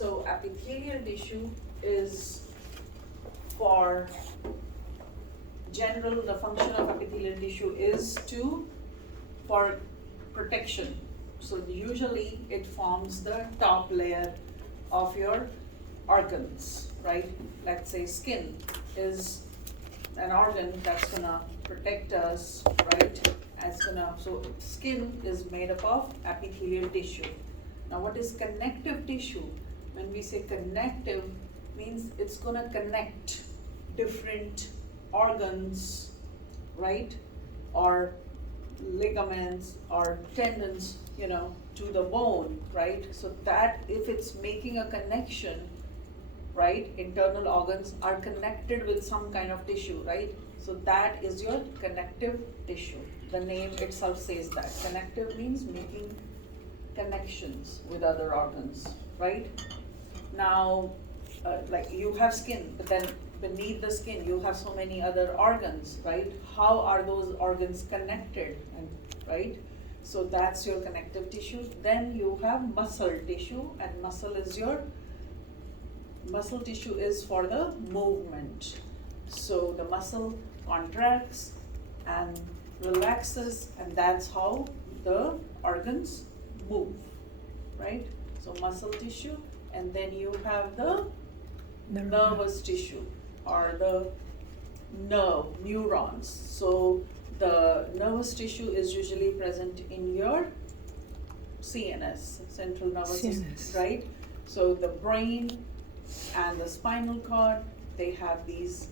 So epithelial tissue is for general, the function of epithelial tissue is for protection. So usually it forms the top layer of your organs, right? Let's say skin is an organ that's gonna protect us, right? So skin is made up of epithelial tissue. Now what is connective tissue? When we say connective, means it's gonna connect different organs, right? Or ligaments or tendons, to the bone, right? So that if it's making a connection, right, internal organs are connected with some kind of tissue, right? So that is your connective tissue. The name itself says that. Connective means making connections with other organs, right? Now, like you have skin, but then beneath the skin you have so many other organs, right? How are those organs connected, right? So that's your connective tissue. Then you have muscle tissue, and muscle tissue is for the movement. So the muscle contracts and relaxes, and that's how the organs move, right? So muscle tissue, and then you have the nervous tissue or the neurons. So the nervous tissue is usually present in your CNS, central nervous system, right? So the brain and the spinal cord, they have these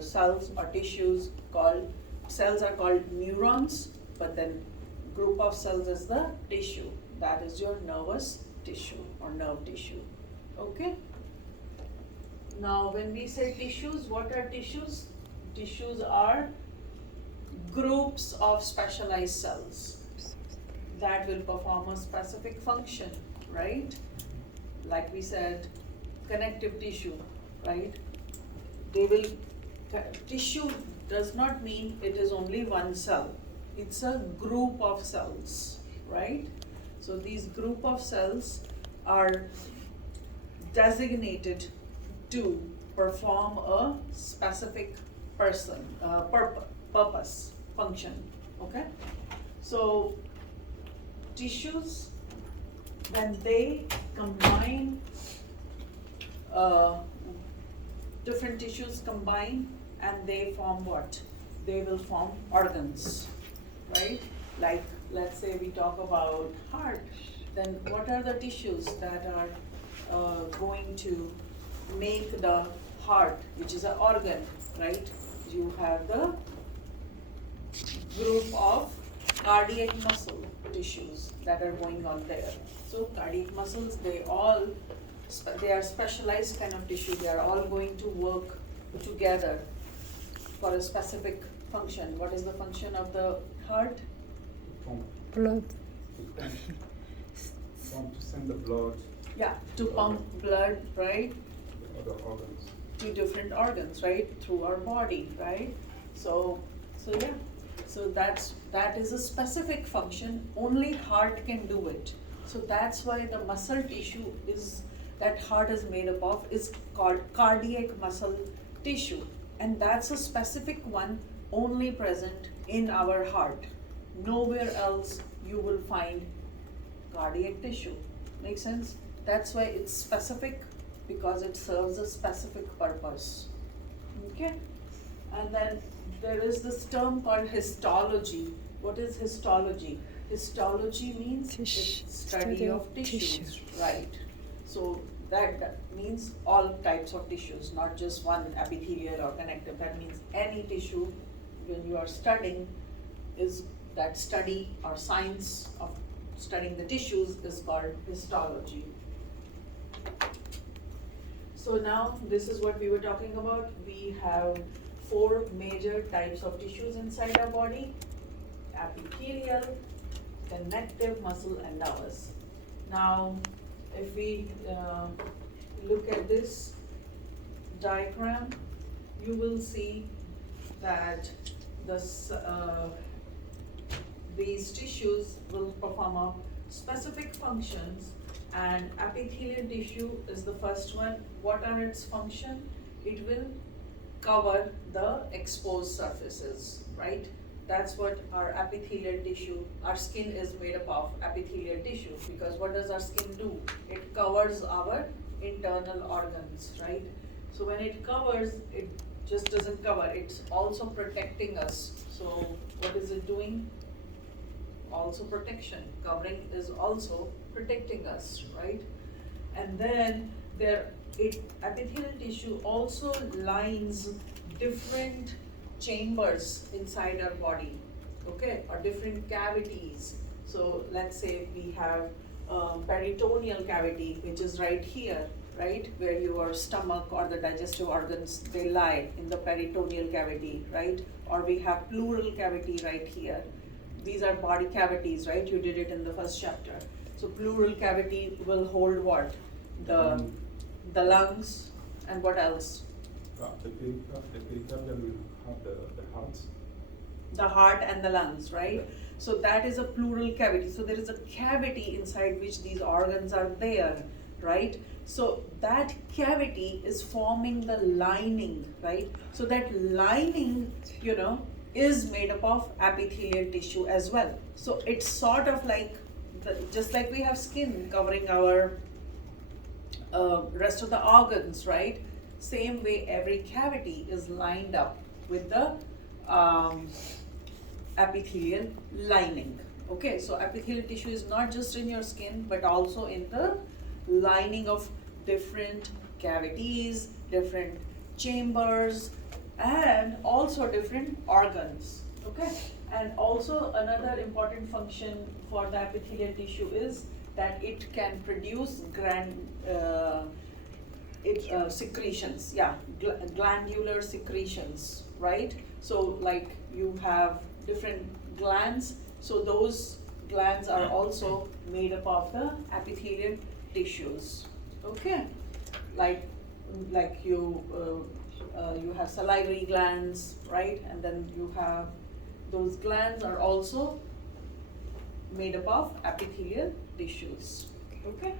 cells or tissues cells are called neurons, but then group of cells is the tissue. That is your nervous tissue or nerve tissue, okay? Now when we say tissues, what are tissues? Tissues are groups of specialized cells that will perform a specific function, right? Like we said, connective tissue, right? Tissue does not mean it is only one cell. It's a group of cells, right? So these group of cells are designated to perform a specific purpose, function, okay? So tissues, when they combine, different tissues combine and they form what? They will form organs, right? Like, let's say we talk about heart, then what are the tissues that are going to make the heart, which is an organ, right? You have the group of cardiac muscle tissues that are going on there. So cardiac muscles, they are specialized kind of tissue. They are all going to work together for a specific function. What is the function of the heart? Blood. To send the blood. Yeah, to pump blood, right? The other organs. To different organs, right? Through our body, right? So yeah. So that is a specific function. Only heart can do it. So that's why the muscle tissue that heart is made up of is called cardiac muscle tissue. And that's a specific one only present in our heart. Nowhere else you will find cardiac tissue. Make sense? That's why it's specific, because it serves a specific purpose. Okay? And then there is this term called histology. What is histology? Histology means it's study of tissues, right? So that means all types of tissues, not just one epithelial or connective. That means any tissue when you are studying is that study or science of studying the tissues is called histology. So now this is what we were talking about. We have 4 major types of tissues inside our body: epithelial, connective, muscle, and nervous. Now, if we look at this diagram, you will see that these tissues will perform a specific functions And epithelial tissue is the first one. What are its function? It will cover the exposed surfaces, right? That's what our epithelial tissue, our skin is made up of epithelial tissue, because what does our skin do? It covers our internal organs, right? So when it covers, it just doesn't cover, it's also protecting us. So what is it doing? Also protection. Covering is also protecting us, right? And then epithelial tissue also lines different chambers inside our body, okay, or different cavities. So let's say we have peritoneal cavity, which is right here, right, where your stomach or the digestive organs, they lie in the peritoneal cavity, right? Or we have pleural cavity right here. These are body cavities, right? You did it in the first chapter. So pleural cavity will hold what? The lungs, and what else? The pericardium will have the heart. The heart and the lungs, right? So that is a pleural cavity. So there is a cavity inside which these organs are there, right? So that cavity is forming the lining, right? So that lining, is made up of epithelial tissue as well. So it's sort of like, just like we have skin covering our rest of the organs, right? Same way, every cavity is lined up with the epithelial lining. Okay, so epithelial tissue is not just in your skin, but also in the lining of different cavities, different chambers, and also different organs. Okay, and also another important function for the epithelial tissue is that it can produce secretions, glandular secretions, right? So like you have different glands, so those glands are also made up of the epithelial tissues. Okay, like you have salivary glands, right? And then you have, those glands are also made up of epithelial tissues. Okay,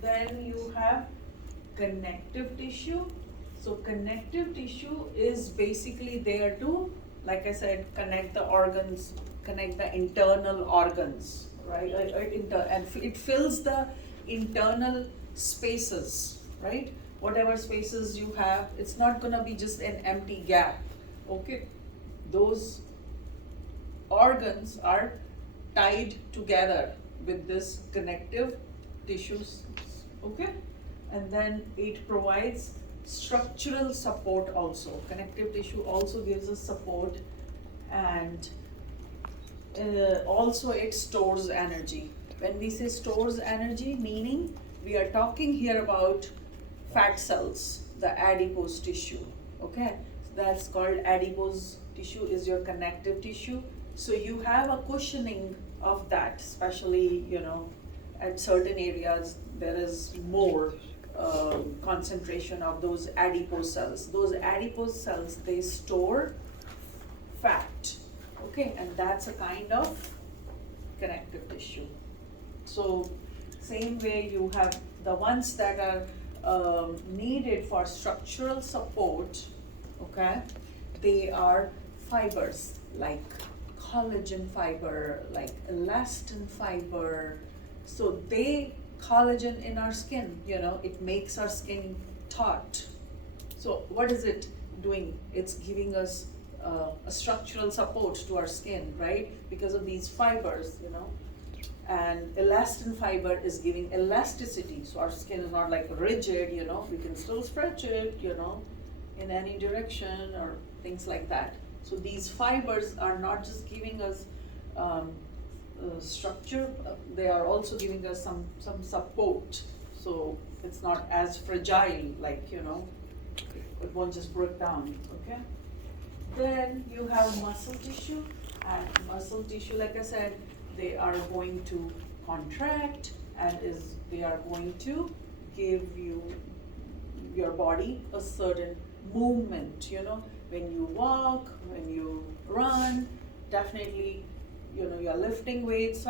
then you have connective tissue. So connective tissue is basically there to, like I said, connect the organs, connect the internal organs, right? And it fills the internal spaces, right? Whatever spaces you have, it's not gonna be just an empty gap, okay? Those organs are tied together with this connective tissues, okay? And then it provides structural support also. Connective tissue also gives us support, and also it stores energy. When we say stores energy, meaning we are talking here about fat cells, the adipose tissue, okay? That's called adipose tissue, is your connective tissue. So you have a cushioning of that, especially, at certain areas there is more concentration of those adipose cells. Those adipose cells, they store fat, okay? And that's a kind of connective tissue. So same way, you have the ones that are needed for structural support, okay? They are fibers like collagen fiber, like elastin fiber. So collagen in our skin, it makes our skin taut. So what is it doing? It's giving us a structural support to our skin, right? Because of these fibers, and elastin fiber is giving elasticity. So our skin is not like rigid, we can still stretch it, in any direction or things like that. So these fibers are not just giving us structure, they are also giving us some support. So it's not as fragile, like, it won't just break down, okay? Then you have muscle tissue, and muscle tissue, like I said, they are going to contract, and they are going to give your body a certain movement, when you walk, when you run, definitely, you're lifting weights,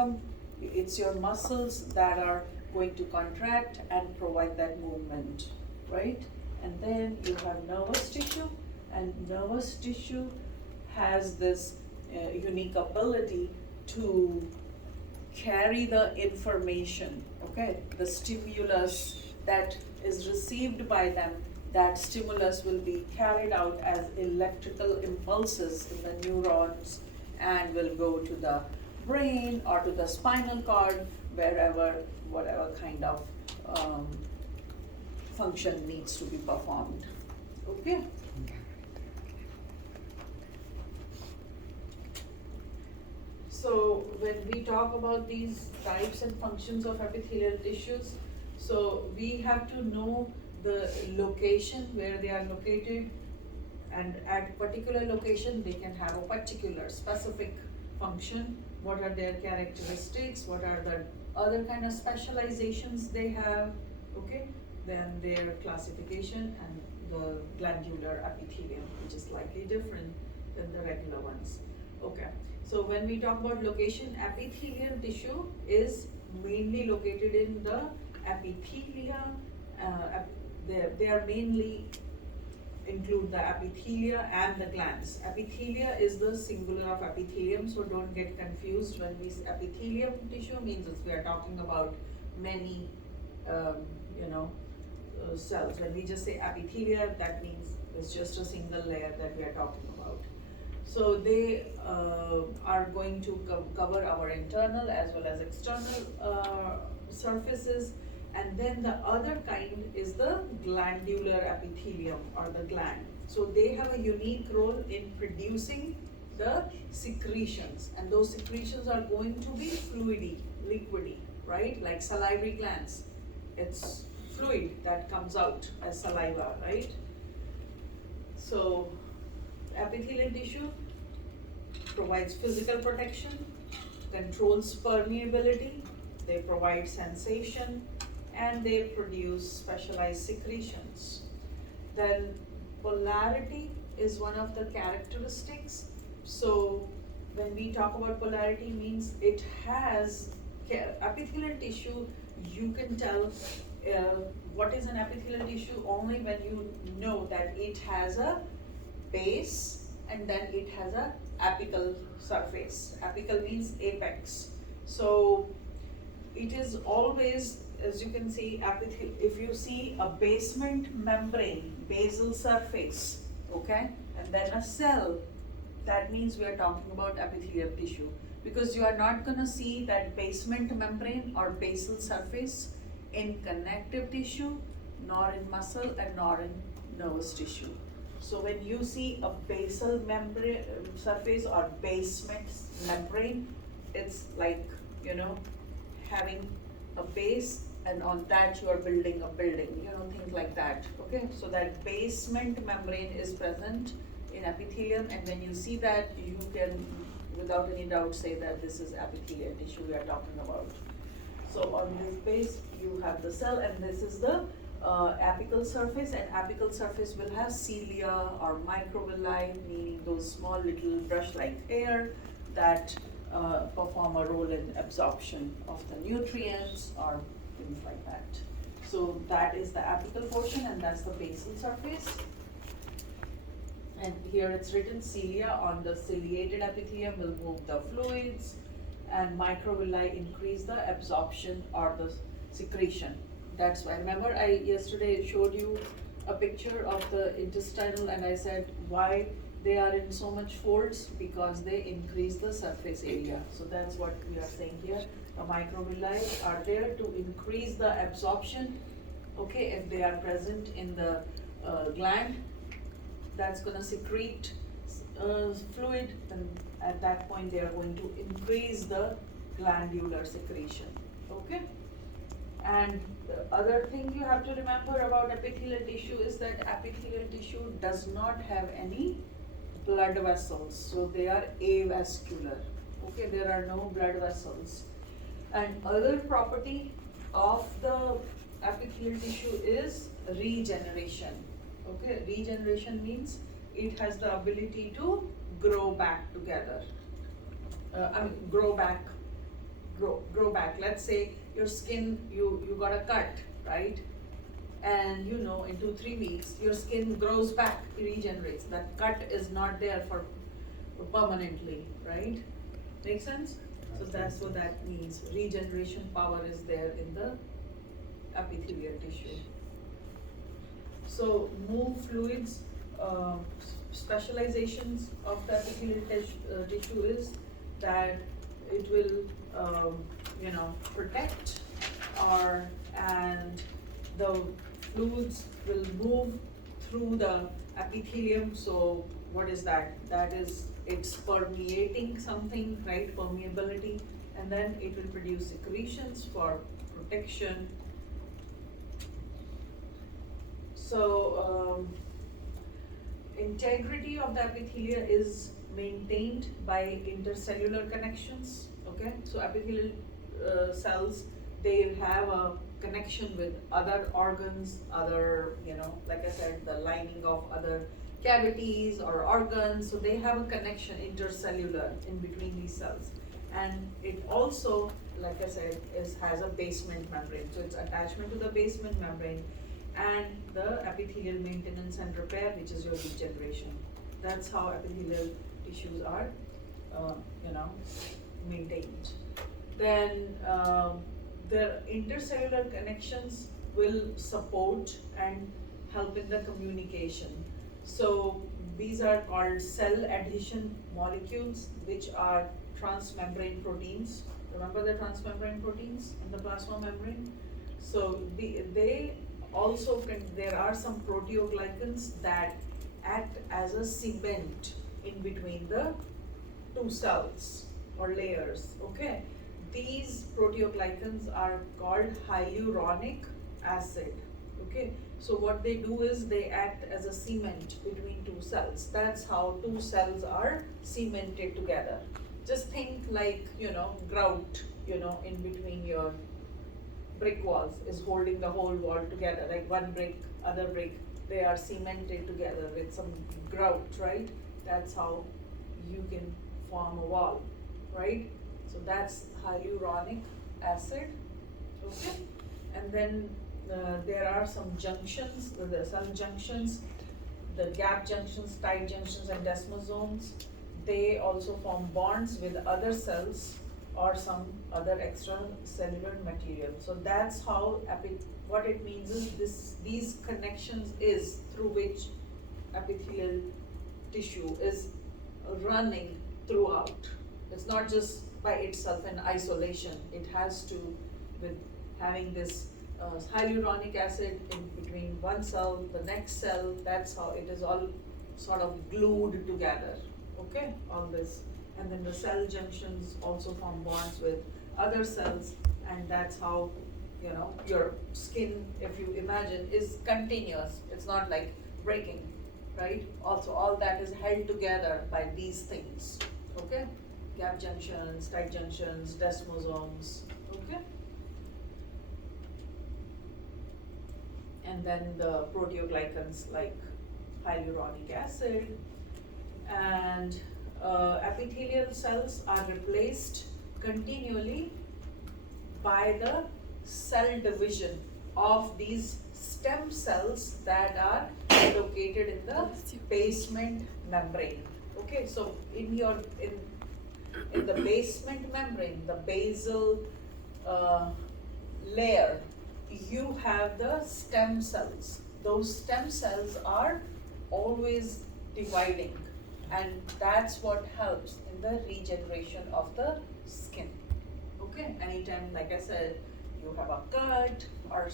it's your muscles that are going to contract and provide that movement, right? And then you have nervous tissue, and nervous tissue has this unique ability to carry the information, okay? The stimulus that is received by them, that stimulus will be carried out as electrical impulses in the neurons and will go to the brain or to the spinal cord, wherever, whatever kind of function needs to be performed, okay? So when we talk about these types and functions of epithelial tissues, so we have to know the location where they are located, and at particular location they can have a particular specific function. What are their characteristics? What are the other kind of specializations they have? Okay, then their classification and the glandular epithelium, which is slightly different than the regular ones. Okay, so when we talk about location, epithelial tissue is mainly located in the epithelia. They are mainly include the epithelia and the glands. Epithelia is the singular of epithelium, so don't get confused when we say epithelium tissue means we are talking about many, cells. When we just say epithelia, that means it's just a single layer that we are talking about. So they are going to cover our internal as well as external surfaces. And then the other kind is the glandular epithelium or the gland. So they have a unique role in producing the secretions, and those secretions are going to be fluidy, liquidy, right? Like salivary glands, it's fluid that comes out as saliva, right? So epithelial tissue provides physical protection, controls permeability, they provide sensation, and they produce specialized secretions. Then polarity is one of the characteristics. So when we talk about polarity, means it has epithelial tissue, you can tell what is an epithelial tissue only when you know that it has a base and then it has a apical surface. Apical means apex. So it is always, as you can see, if you see a basement membrane, basal surface, okay, and then a cell, that means we are talking about epithelial tissue, because you are not going to see that basement membrane or basal surface in connective tissue, nor in muscle, and nor in nervous tissue. So when you see a basal membrane surface or basement membrane, it's like, having a base, and on that you are building a building, things like that, okay? So that basement membrane is present in epithelium, and when you see that, you can without any doubt say that this is epithelial tissue we are talking about. So on this base you have the cell, and this is the apical surface, and apical surface will have cilia or microvilli, meaning those small little brush-like hair that perform a role in absorption of the nutrients or things like that. So that is the apical portion, and that's the basal surface. And here it's written cilia on the ciliated epithelium will move the fluids, and microvilli increase the absorption or the secretion. That's why, remember I yesterday showed you a picture of the intestinal, and I said why they are in so much folds, because they increase the surface area. So that's what we are saying here. The microvilli are there to increase the absorption. Okay, if they are present in the gland, that's going to secrete fluid, and at that point they are going to increase the glandular secretion. Okay, and the other thing you have to remember about epithelial tissue is that epithelial tissue does not have any blood vessels, so they are avascular. Okay, there are no blood vessels. And other property of the epithelial tissue is regeneration. Okay, regeneration means it has the ability to grow back together. Grow back grow back. Let's say your skin, you got a cut, right? And you know, in 2-3 weeks, your skin grows back, regenerates. That cut is not there for permanently, right? Make sense? So that's what that means. Regeneration power is there in the epithelial tissue. So move fluids, specializations of the epithelial tissue is that it will, protect and the fluids will move through the epithelium. So what is that? That is, it's permeating something, right? Permeability, and then it will produce secretions for protection. So integrity of the epithelia is maintained by intercellular connections. Okay, so epithelial cells, they have a connection with other organs, other, like I said, the lining of other cavities or organs. So they have a connection intercellular in between these cells. And it also, like I said, has a basement membrane. So it's attachment to the basement membrane and the epithelial maintenance and repair, which is your regeneration. That's how epithelial tissues are, maintained. Then the intercellular connections will support and help in the communication. So these are called cell adhesion molecules, which are transmembrane proteins. Remember the transmembrane proteins in the plasma membrane? So they also there are some proteoglycans that act as a cement in between the two cells or layers, okay? These proteoglycans are called hyaluronic acid, okay? So what they do is they act as a cement between two cells. That's how two cells are cemented together. Just think like, grout, in between your brick walls is holding the whole wall together, like one brick, other brick, they are cemented together with some grout, right? That's how you can form a wall, right? So that's hyaluronic acid, okay? And then there are some junctions, the cell junctions, the gap junctions, tight junctions, and desmosomes. They also form bonds with other cells or some other extracellular material. So that's how what it means is these connections is through which epithelial tissue is running throughout. It's not just by itself in isolation. It has to, with having this hyaluronic acid in between one cell, the next cell, that's how it is all sort of glued together, okay, all this. And then the cell junctions also form bonds with other cells, and that's how, your skin, if you imagine, is continuous. It's not like breaking, right? Also, all that is held together by these things, okay? Gap junctions, tight junctions, desmosomes, okay? And then the proteoglycans like hyaluronic acid, and epithelial cells are replaced continually by the cell division of these stem cells that are located in the basement membrane. Okay, so in the basement membrane, the basal layer, you have the stem cells. Those stem cells are always dividing, and that's what helps in the regeneration of the skin. Okay, anytime, like I said, you have a cut or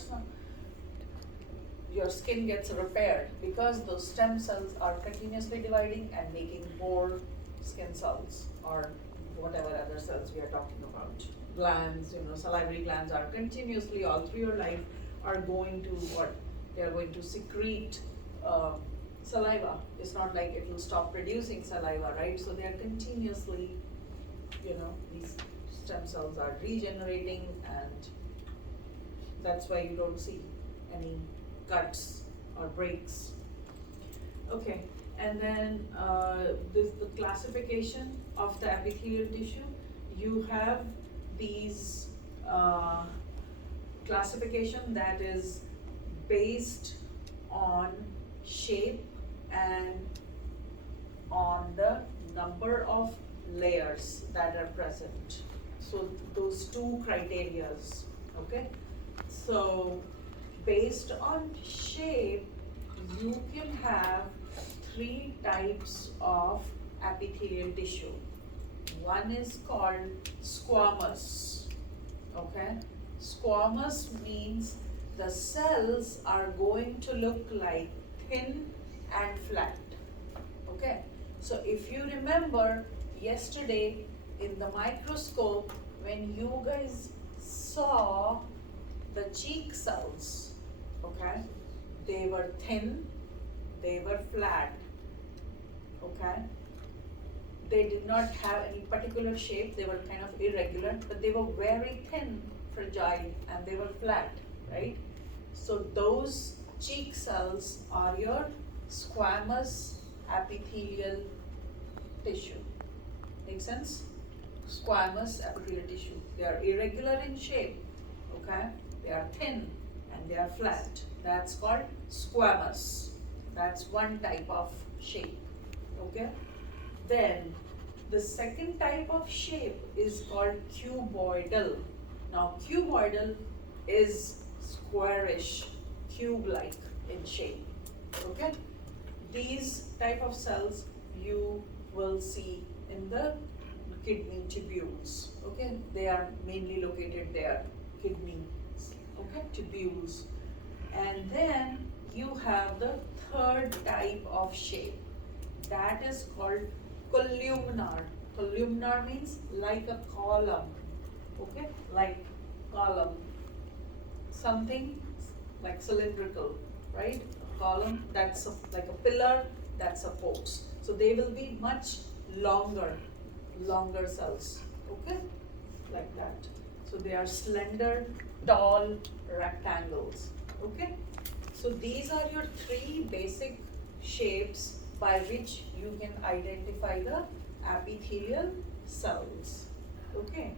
your skin gets repaired because those stem cells are continuously dividing and making more skin cells or whatever other cells we are talking about. Glands, salivary glands are continuously all through your life are going to they are going to secrete saliva. It's not like it will stop producing saliva, right? So they are continuously, these stem cells are regenerating, and that's why you don't see any cuts or breaks. Okay, and then the classification of the epithelial tissue. You have these classification that is based on shape and on the number of layers that are present. So those two criterias, okay? So based on shape, you can have three types of epithelial tissue. One is called squamous, okay? Squamous means the cells are going to look like thin and flat, okay? So if you remember yesterday in the microscope, when you guys saw the cheek cells, okay, they were thin, they were flat, okay? They did not have any particular shape, they were kind of irregular, but they were very thin, fragile, and they were flat, right? So those cheek cells are your squamous epithelial tissue. Make sense? Squamous epithelial tissue. They are irregular in shape, okay? They are thin and they are flat. That's called squamous. That's one type of shape, okay? Then the second type of shape is called cuboidal. Now cuboidal is squarish, cube-like in shape, okay? These type of cells you will see in the kidney tubules, okay? They are mainly located there, kidneys, okay, tubules. And then you have the third type of shape, that is called columnar. Columnar means like a column, okay, like column, something like cylindrical, right? A column that's like a pillar that supports. So they will be much longer cells, okay, like that. So they are slender, tall rectangles, okay. So these are your three basic shapes by which you can identify the epithelial cells, okay.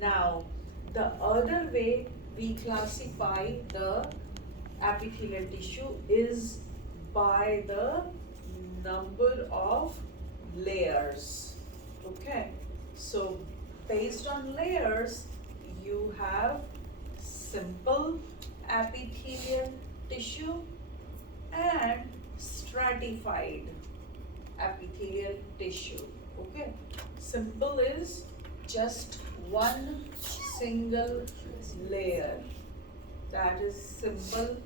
Now the other way we classify the epithelial tissue is by the number of layers, okay. So based on layers, you have simple epithelial tissue and stratified epithelial tissue, okay. Simple is just one single layer, that is simple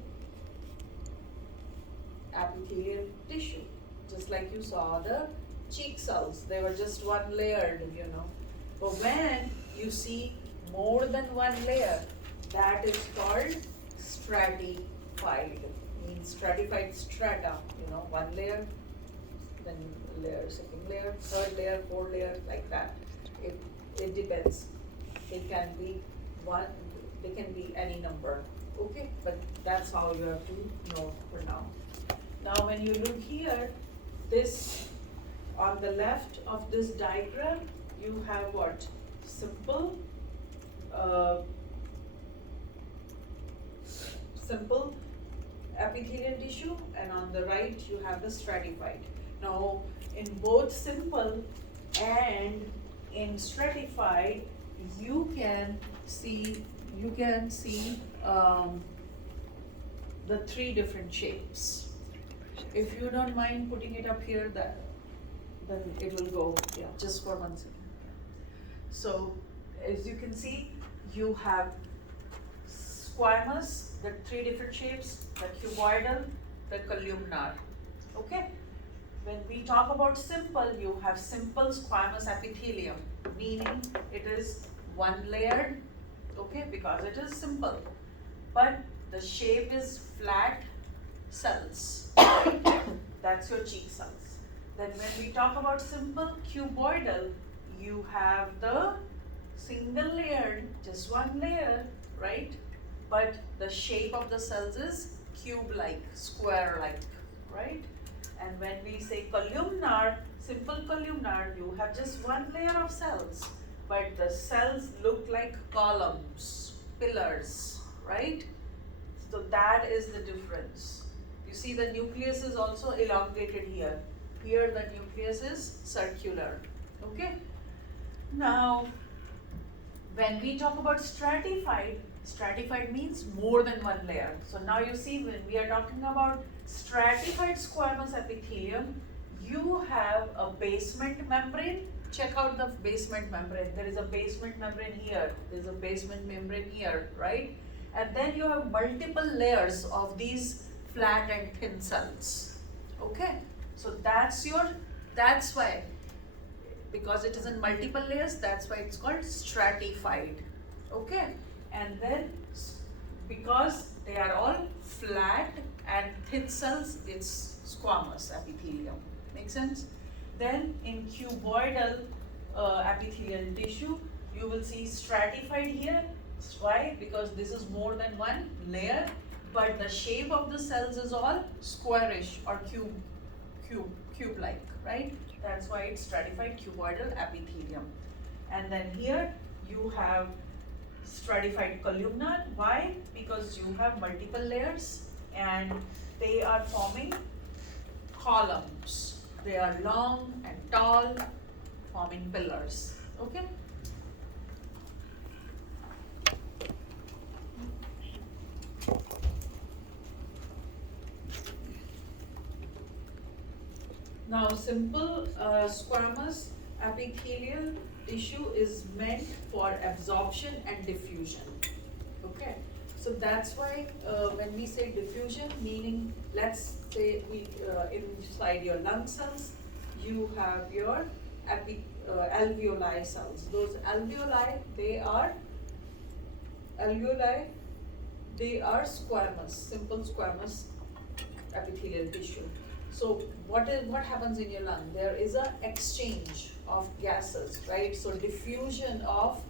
epithelial tissue. Just like you saw the cheek cells, they were just one layered, you know. But when you see more than one layer, that is called stratified. Means stratified strata, you know, one layer, then layer, second layer, third layer, fourth layer, like that. It depends. It can be one, it can be any number, okay? But that's how you have to know for now. Now when you look here, this, on the left of this diagram, you have what? Simple, simple epithelial tissue, and on the right you have the stratified. Now in both simple and in stratified, you can see the three different shapes. If you don't mind putting it up here, then it will go, yeah, just for 1 second. So as you can see, you have squamous, the three different shapes, the cuboidal, the columnar, okay? When we talk about simple, you have simple squamous epithelium, meaning it is one layered, okay, because it is simple. But the shape is flat cells, right? That's your cheek cells. Then when we talk about simple cuboidal, you have the single layered, just one layer, right? But the shape of the cells is cube-like, square-like, right? And when we say columnar, simple columnar, you have just one layer of cells, but the cells look like columns, pillars, right? So that is the difference. You see the nucleus is also elongated here. Here the nucleus is circular, okay? Now, when we talk about stratified, stratified means more than one layer. So now you see when we are talking about stratified squamous epithelium, you have a basement membrane. Check out the basement membrane. There is a basement membrane here. There is a basement membrane here, right? And then you have multiple layers of these flat and thin cells. Okay? So that's why, because it is in multiple layers, that's why it's called stratified. Okay? And then because they are all flat and thin cells, it's squamous epithelium. Make sense? Then in cuboidal epithelial tissue, you will see stratified here. Why? Because this is more than one layer, but the shape of the cells is all squarish or cube-like, right? That's why it's stratified cuboidal epithelium. And then here you have stratified columnar. Why? Because you have multiple layers and they are forming columns. They are long and tall, forming pillars. Okay? Now, simple squamous epithelial tissue is meant for absorption and diffusion. Okay, so that's why when we say diffusion, meaning let's say we inside your lung cells, you have your alveoli cells. Those alveoli, they are squamous, simple squamous epithelial tissue. So what happens in your lung? There is an exchange of gases, right? So diffusion of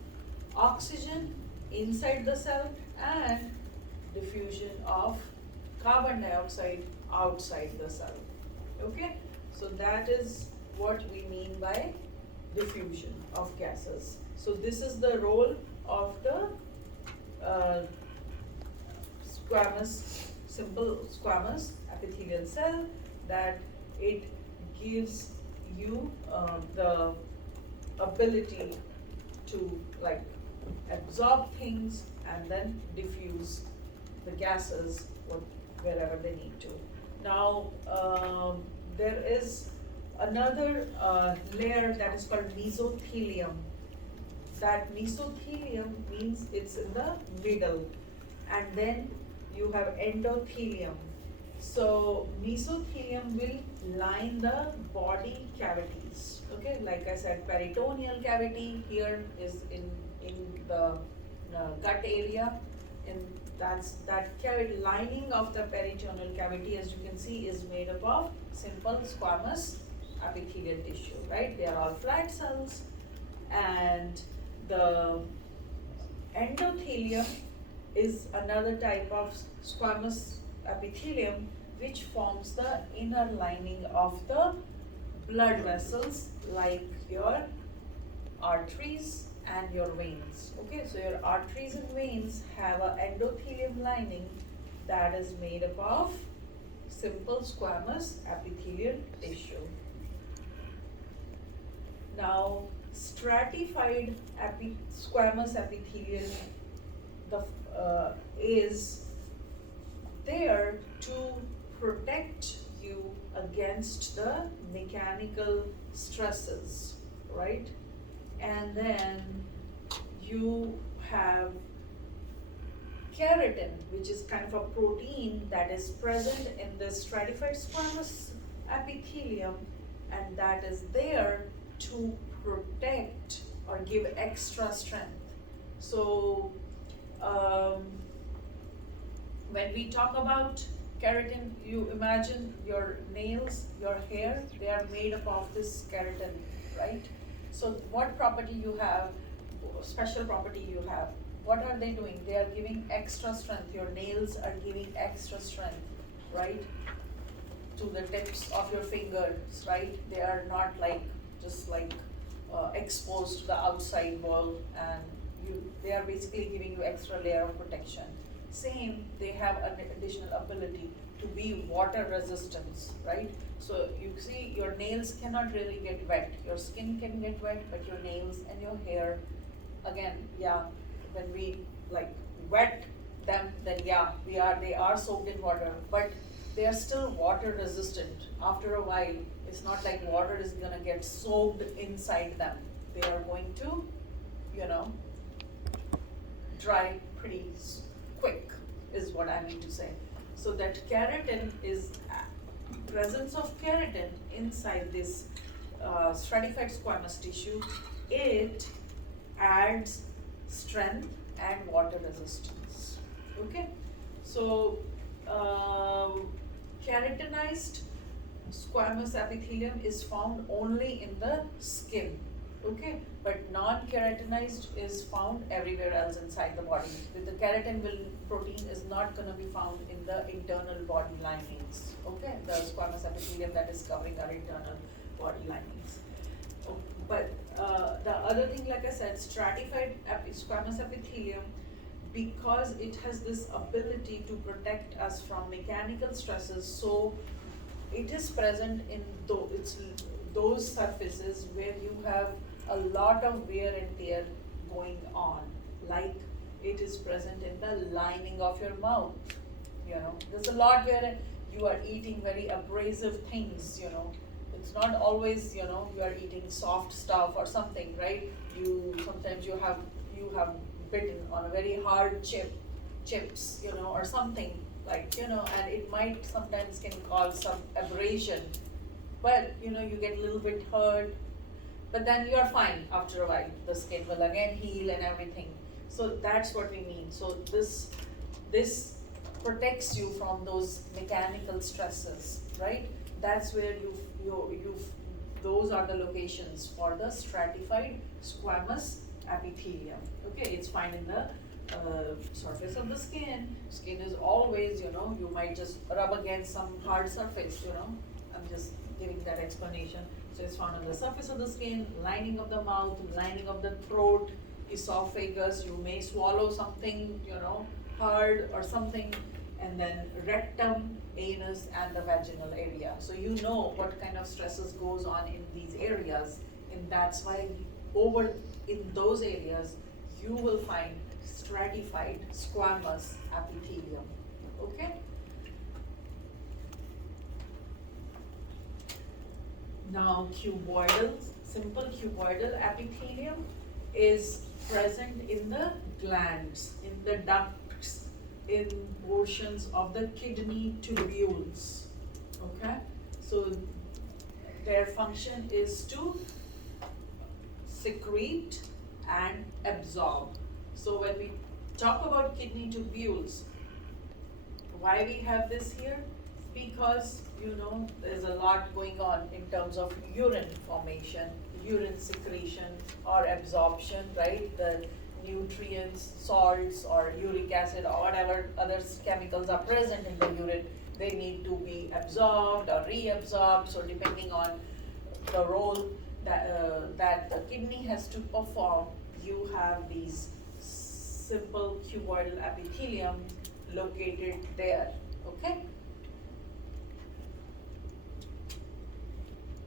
oxygen inside the cell and diffusion of carbon dioxide outside the cell. Okay? So that is what we mean by diffusion of gases. So this is the role of the simple squamous epithelial cell, that it gives you the ability to like absorb things and then diffuse the gases wherever they need to. Now there is another layer that is called mesothelium. That mesothelium means it's in the middle, and then you have endothelium. So mesothelium will line the body cavities. Okay, like I said, peritoneal cavity here is in the gut area, and that cavity lining of the peritoneal cavity, as you can see, is made up of simple squamous epithelial tissue, right? They are all flat cells, and the endothelium is another type of squamous epithelium which forms the inner lining of the blood vessels, like your arteries and your veins. Okay, so your arteries and veins have an endothelium lining that is made up of simple squamous epithelial tissue. Now, stratified squamous epithelial is there to protect you against the mechanical stresses, right? And then you have keratin, which is kind of a protein that is present in the stratified squamous epithelium, and that is there to protect or give extra strength. So when we talk about keratin, you imagine your nails, your hair, they are made up of this keratin, right? So what property you have, special property you have, what are they doing? They are giving extra strength. Your nails are giving extra strength, right? To the tips of your fingers, right? They are not like just like exposed to the outside world, and they are basically giving you extra layer of protection. Same, they have an additional ability to be water resistance, right? So you see, your nails cannot really get wet. Your skin can get wet, but your nails and your hair, again, yeah, when we like wet them, then yeah, they are soaked in water, but they are still water resistant. After a while, it's not like water is gonna get soaked inside them. They are going to, you know, dry pretty quick, is what I mean to say. So that keratin is, presence of keratin inside this stratified squamous tissue, it adds strength and water resistance. Okay, so keratinized squamous epithelium is found only in the skin. Okay, but non-keratinized is found everywhere else inside the body. The keratin protein is not going to be found in the internal body linings. Okay, the squamous epithelium that is covering our internal body linings. Oh, but the other thing, like I said, stratified squamous epithelium, because it has this ability to protect us from mechanical stresses, so it is present in those surfaces where you have a lot of wear and tear going on, like it is present in the lining of your mouth. You know, there's a lot where you are eating very abrasive things, you know. It's not always, you know, you are eating soft stuff or something, right? Sometimes you have bitten on a very hard chips, you know, or something, like, you know, and it might sometimes can cause some abrasion, but you know, you get a little bit hurt, but then you are fine after a while. The skin will again heal and everything. So that's what we mean. So this protects you from those mechanical stresses, right? That's where those are the locations for the stratified squamous epithelium. Okay, it's found in the surface of the skin. Skin is always, you know, you might just rub against some hard surface, you know. I'm just giving that explanation. So it's found on the surface of the skin, lining of the mouth, lining of the throat, esophagus. You may swallow something, you know, hard or something, and then rectum, anus, and the vaginal area. So you know what kind of stresses goes on in these areas, and that's why over in those areas you will find stratified squamous epithelium. Okay? Now simple cuboidal epithelium is present in the glands, in the ducts, in portions of the kidney tubules. Okay? So their function is to secrete and absorb. So when we talk about kidney tubules, why we have this here? Because, you know, there's a lot going on in terms of urine formation, urine secretion or absorption, right? The nutrients, salts or uric acid or whatever other chemicals are present in the urine, they need to be absorbed or reabsorbed. So depending on the role that the kidney has to perform, you have these simple cuboidal epithelium located there. Okay?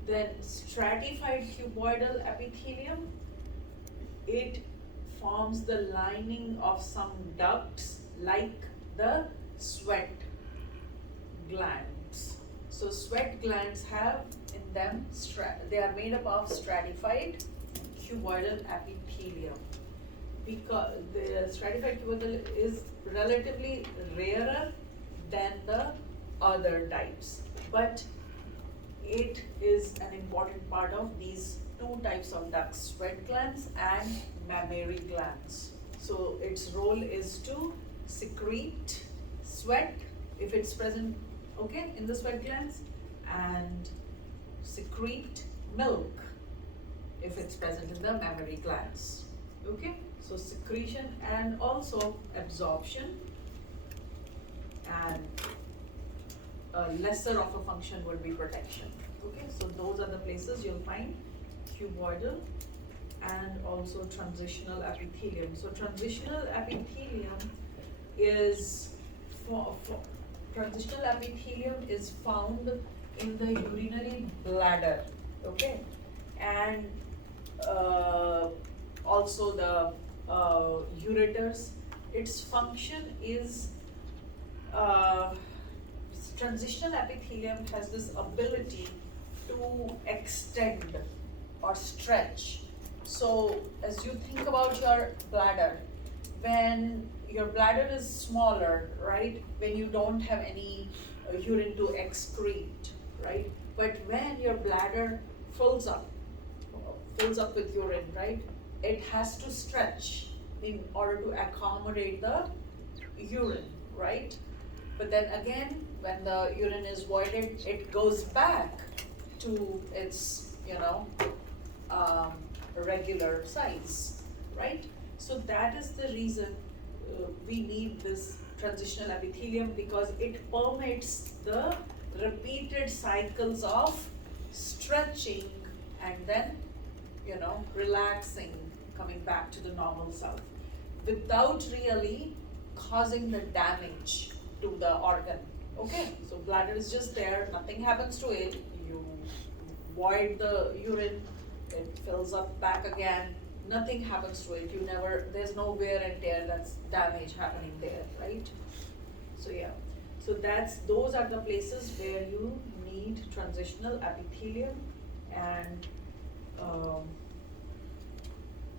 Then stratified cuboidal epithelium, it forms the lining of some ducts like the sweat glands. So sweat glands have in them, they are made up of stratified cuboidal epithelium. Because the stratified cuboidal is relatively rarer than the other types, but it is an important part of these two types of ducts, sweat glands and mammary glands. So its role is to secrete sweat if it's present, okay, in the sweat glands, and secrete milk if it's present in the mammary glands. Okay, so secretion and also absorption, and lesser of a function would be protection. Okay, so those are the places you'll find cuboidal and also transitional epithelium. So transitional epithelium is transitional epithelium is found in the urinary bladder, okay, and also the ureters. Its function is transitional epithelium has this ability to extend or stretch. So as you think about your bladder, when your bladder is smaller, right, when you don't have any urine to excrete, right, but when your bladder fills up with urine, right, it has to stretch in order to accommodate the urine, right? But then again, when the urine is voided, it goes back to its, regular size, right? So that is the reason we need this transitional epithelium, because it permits the repeated cycles of stretching and then, relaxing, coming back to the normal self, without really causing the damage to the organ. Okay, so bladder is just there, nothing happens to it. You void the urine, it fills up back again, nothing happens to it. There's no wear and tear, that's damage happening there, right? So yeah, so those are the places where you need transitional epithelium, and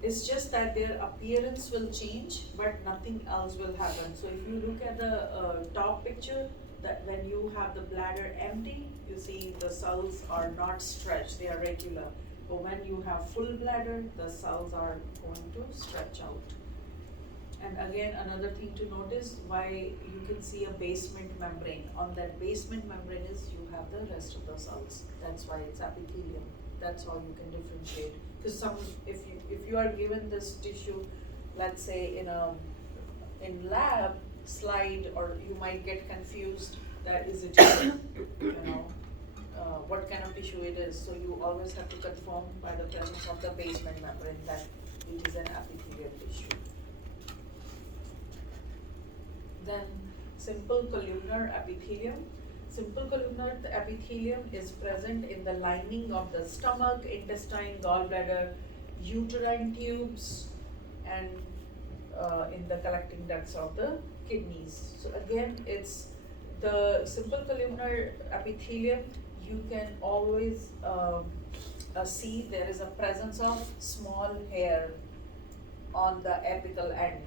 it's just that their appearance will change, but nothing else will happen. So if you look at the top picture, that when you have the bladder empty, you see the cells are not stretched, they are regular. But when you have full bladder, the cells are going to stretch out. And again, another thing to notice, why you can see a basement membrane. On that basement membrane is you have the rest of the cells. That's why it's epithelium. That's how you can differentiate. Because if you are given this tissue, let's say in lab slide, or you might get confused that is it what kind of tissue it is. So you always have to confirm by the presence of the basement membrane that it is an epithelial tissue. Then simple columnar epithelium. Simple columnar epithelium is present in the lining of the stomach, intestine, gallbladder, uterine tubes, and in the collecting ducts of the kidneys. So again, it's the simple columnar epithelium. You can always see there is a presence of small hair on the apical end.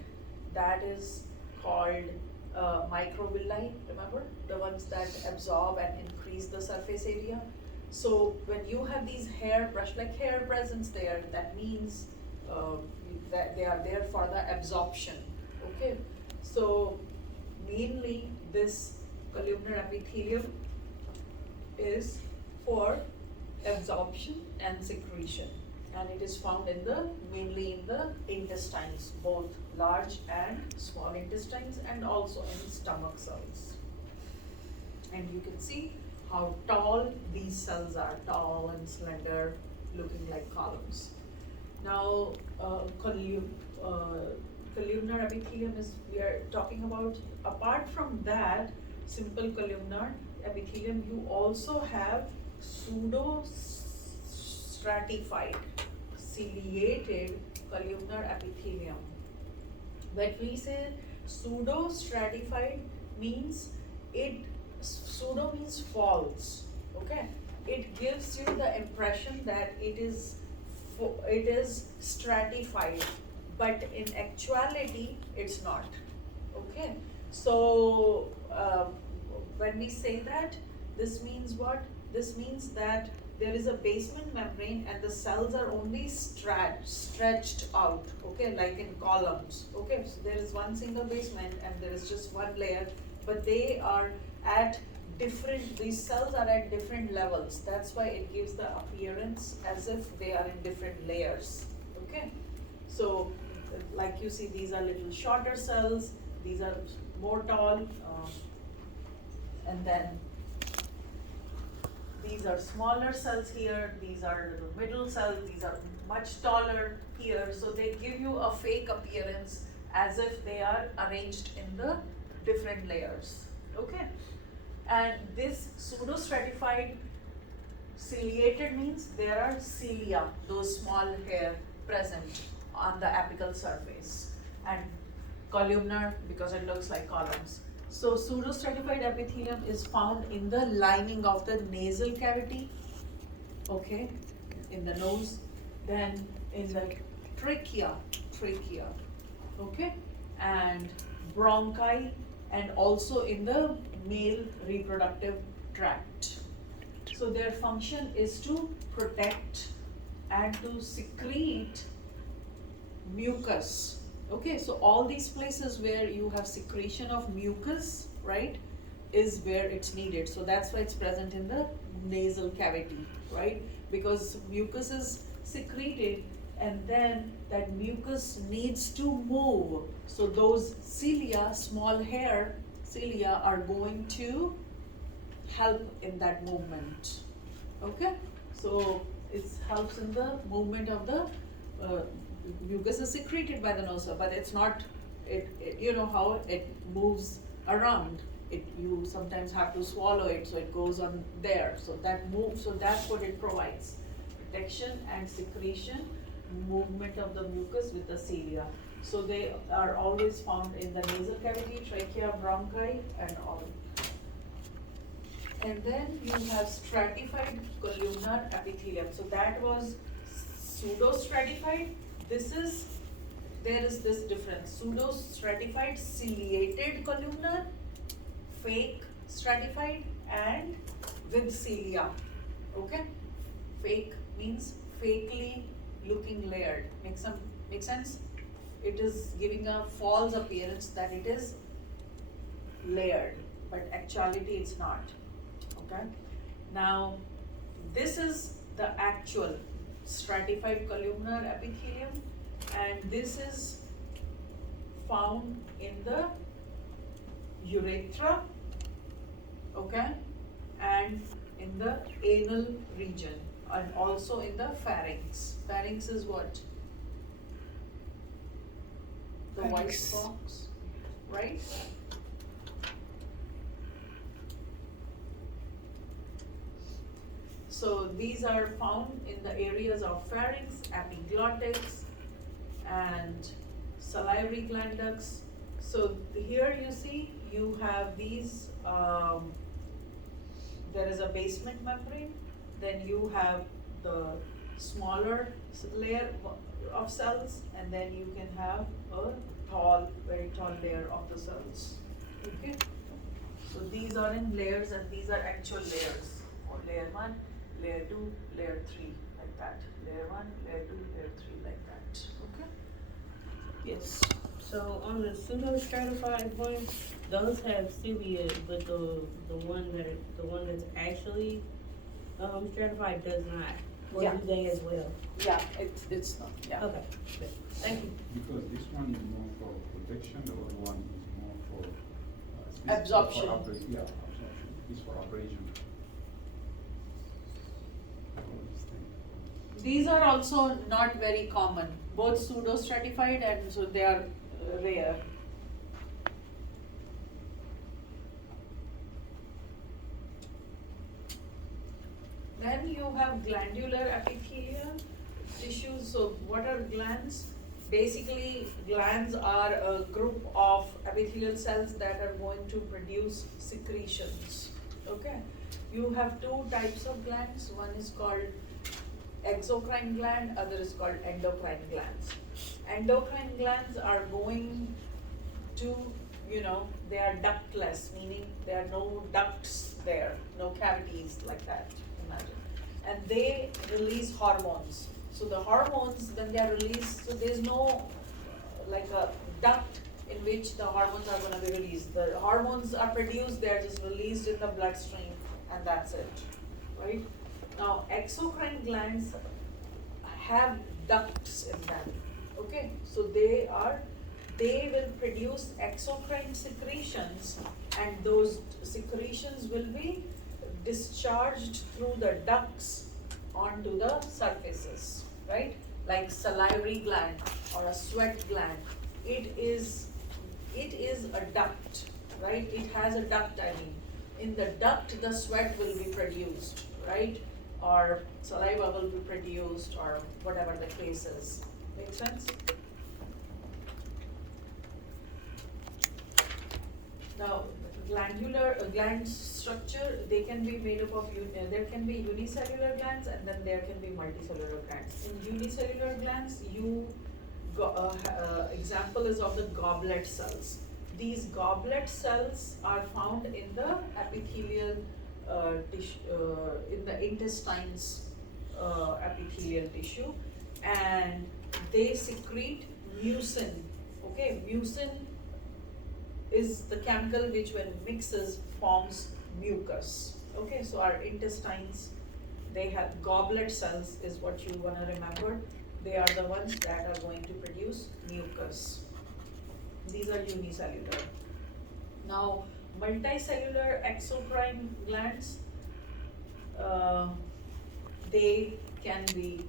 That is called microvilli, remember? The ones that absorb and increase the surface area. So when you have these brush-like hair presence there, that means that they are there for the absorption, okay? So mainly this columnar epithelium is for absorption and secretion, and it is found mainly in the intestines, both large and small intestines, and also in stomach cells. And you can see how tall these cells are, tall and slender, looking like columns. Now, columnar epithelium we are talking about. Apart from that simple columnar epithelium, you also have pseudo-stratified ciliated columnar epithelium. When we say pseudo-stratified, pseudo means false, okay? It gives you the impression that it is stratified, but in actuality it's not, okay? So when we say that, this means what? This means that there is a basement membrane and the cells are only stretched out, okay, like in columns, okay? So there is one single basement and there is just one layer, but they are these cells are at different levels. That's why it gives the appearance as if they are in different layers, okay? So like you see, these are little shorter cells, these are more tall, and then these are smaller cells here, these are little middle cells, these are much taller here, so they give you a fake appearance as if they are arranged in the different layers, okay? And this pseudo-stratified ciliated means there are cilia, those small hair present on the apical surface, and columnar because it looks like columns. So pseudostratified epithelium is found in the lining of the nasal cavity, okay, in the nose, then in the trachea, okay, and bronchi, and also in the male reproductive tract. So their function is to protect and to secrete mucus. Okay, so all these places where you have secretion of mucus, right, is where it's needed. So that's why it's present in the nasal cavity, right? Because mucus is secreted and then that mucus needs to move. So those cilia, small hair cilia, are going to help in that movement. Okay, so it helps in the movement of the mucus is secreted by the nostril, but it's not, you know how it moves around. You sometimes have to swallow it, so it goes on there. So that moves, so that's what it provides. Protection and secretion, movement of the mucus with the cilia. So they are always found in the nasal cavity, trachea, bronchi, and all. And then you have stratified columnar epithelium. So that was pseudo-stratified. There is this difference. Pseudo-stratified ciliated columnar, fake stratified, and with cilia. Okay? Fake means fakely looking layered. Make sense? It is giving a false appearance that it is layered, but actuality it's not. Okay? Now, this is the actual stratified columnar epithelium, and this is found in the urethra, okay, and in the anal region, and also in the pharynx. Pharynx is what? The white Pharynx. box, right? So these are found in the areas of pharynx, epiglottis, and salivary gland ducts. So here you see you have these, there is a basement membrane, then you have the smaller layer of cells, and then you can have a tall, very tall layer of the cells. Okay? So these are in layers, and these are actual layers. Or layer 1, layer 2, layer 3, like that. Layer 1, layer 2, layer 3, like that. Okay? Yes. So on the pseudo-stratified one, those have cilia, but the one that's actually stratified does not. Or Yeah. do they as well? Yeah, it's not, yeah. Okay, good. Thank you. Because this one is more for protection, the other one is more for. Absorption. Yeah, absorption, it's for abrasion. All these things. These are also not very common, both pseudo-stratified, and so they are rare. Then you have glandular epithelial tissues. So what are glands? Basically, glands are a group of epithelial cells that are going to produce secretions. Okay? You have two types of glands. One is called exocrine gland, other is called endocrine glands. Endocrine glands are going to, they are ductless, meaning there are no ducts there, no cavities like that, imagine. And they release hormones. So the hormones, when they are released, so there's no like a duct in which the hormones are going to be released. The hormones are produced, they are just released in the bloodstream, and that's it, right? Now, exocrine glands have ducts in them, okay? So they will produce exocrine secretions, and those secretions will be discharged through the ducts onto the surfaces, right? Like salivary gland or a sweat gland. It is a duct, right? It has a duct, I mean. In the duct, the sweat will be produced, right? Or saliva will be produced, or whatever the case is. Make sense? Now, gland structure, they can be made up of, there can be unicellular glands and then there can be multicellular glands. In unicellular glands, example is of the goblet cells. These goblet cells are found in the epithelial in the intestines epithelial tissue, and they secrete mucin. Okay, mucin is the chemical which when mixes forms mucus. Okay, so our intestines, they have goblet cells is what you wanna remember. They are the ones that are going to produce mucus. These are unicellular. Now, multicellular exocrine glands, they can be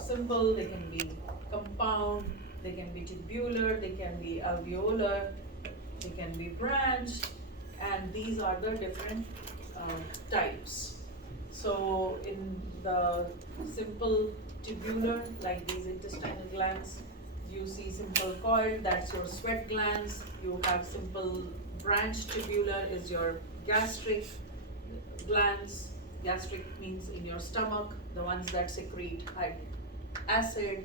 simple, they can be compound, they can be tubular, they can be alveolar, they can be branched, and these are the different types. So in the simple tubular, like these intestinal glands, you see simple coiled, that's your sweat glands. You have simple branched tubular is your gastric glands. Gastric means in your stomach, the ones that secrete acid,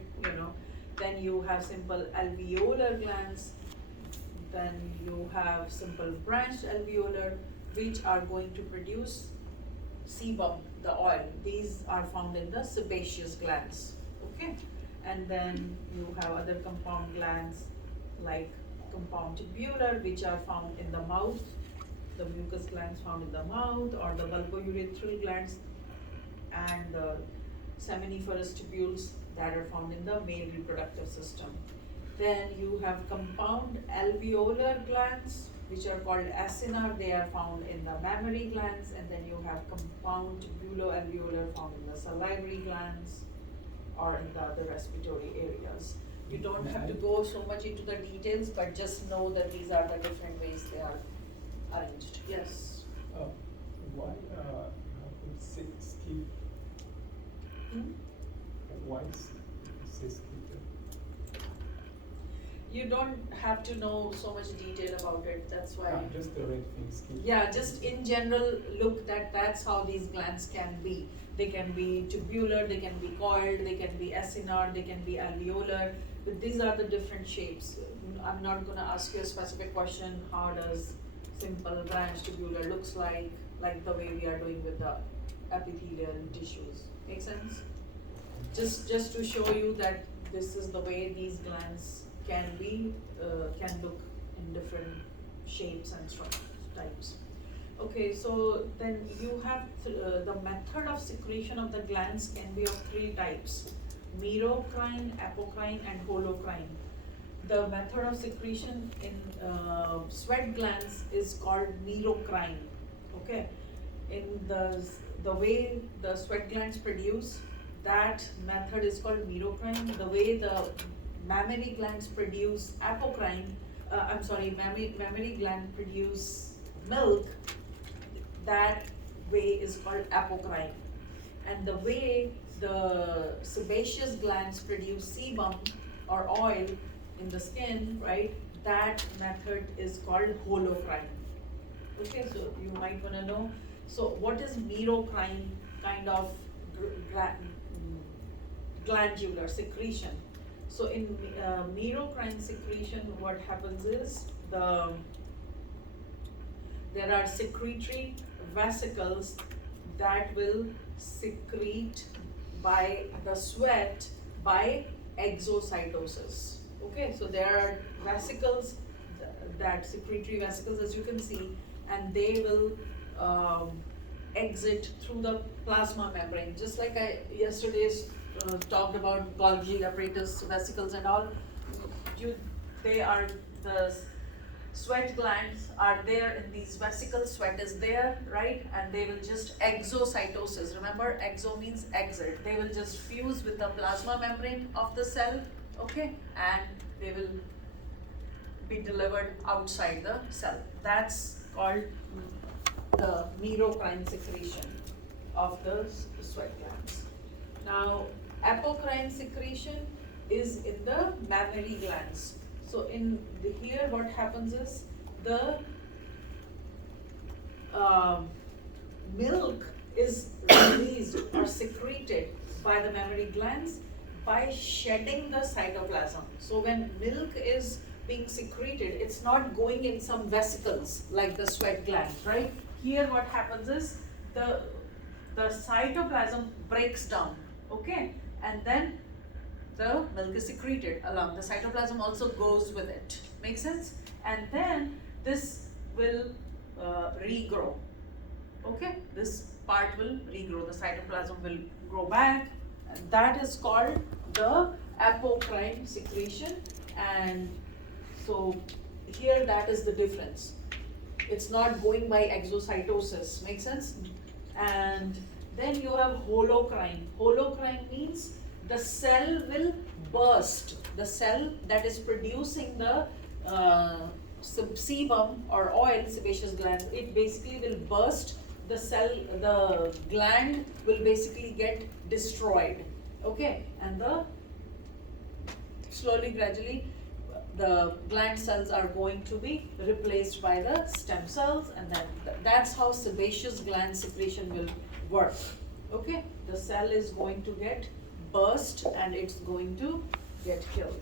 Then you have simple alveolar glands. Then you have simple branched alveolar, which are going to produce sebum, the oil. These are found in the sebaceous glands, okay? And then you have other compound glands like compound tubular, which are found in the mouth, the mucus glands found in the mouth, or the bulbourethral glands, and the seminiferous tubules that are found in the male reproductive system. Then you have compound alveolar glands, which are called acinar. They are found in the mammary glands. And then you have compound tubulo-alveolar found in the salivary glands or in the other respiratory areas. You don't have to go so much into the details, but just know that these are the different ways they are arranged. Yes? Why have to skip? Hmm? Why say skip? You don't have to know so much detail about it, that's why. Just the red thing, skip. Yeah, just in general, look that's how these glands can be. They can be tubular, they can be coiled, they can be acinar, they can be alveolar, but these are the different shapes. I'm not gonna ask you a specific question, how does simple branch tubular looks like the way we are doing with the epithelial tissues. Make sense? Just to show you that this is the way these glands can look in different shapes and types. Okay, so then you have the method of secretion of the glands can be of three types: merocrine, apocrine, and holocrine. The method of secretion in sweat glands is called merocrine. Okay, in the way the sweat glands produce, that method is called merocrine. The way the mammary glands produce mammary gland produce milk, that way is called apocrine. And the way the sebaceous glands produce sebum or oil in the skin, right, that method is called holocrine. Okay, so you might wanna know. So what is merocrine kind of glandular secretion? So in merocrine secretion, what happens is there are secretory vesicles that will secrete by the sweat by exocytosis. Okay, so there are vesicles, that secretory vesicles, as you can see, and they will exit through the plasma membrane, just like I yesterday's talked about Golgi apparatus, vesicles and all. They are the sweat glands are there in these vesicles, sweat is there, right? And they will just exocytosis, remember exo means exit. They will just fuse with the plasma membrane of the cell, okay? And they will be delivered outside the cell. That's called the merocrine secretion of the sweat glands. Now, apocrine secretion is in the mammary glands. So in here what happens is the milk is released or secreted by the mammary glands by shedding the cytoplasm. So when milk is being secreted, it's not going in some vesicles like the sweat gland, right? Here what happens is the cytoplasm breaks down, okay? And then the milk is secreted along. The cytoplasm also goes with it. Make sense? And then this will regrow. Okay? This part will regrow. The cytoplasm will grow back. And that is called the apocrine secretion. And so here that is the difference. It's not going by exocytosis. Make sense? And then you have holocrine. Holocrine means the cell will burst. The cell that is producing the sebum or oil, sebaceous gland, it basically will burst. The cell, the gland will basically get destroyed. Okay, and slowly, gradually, the gland cells are going to be replaced by the stem cells, and then that's how sebaceous gland secretion will work. Okay, the cell is going to get burst and it's going to get killed.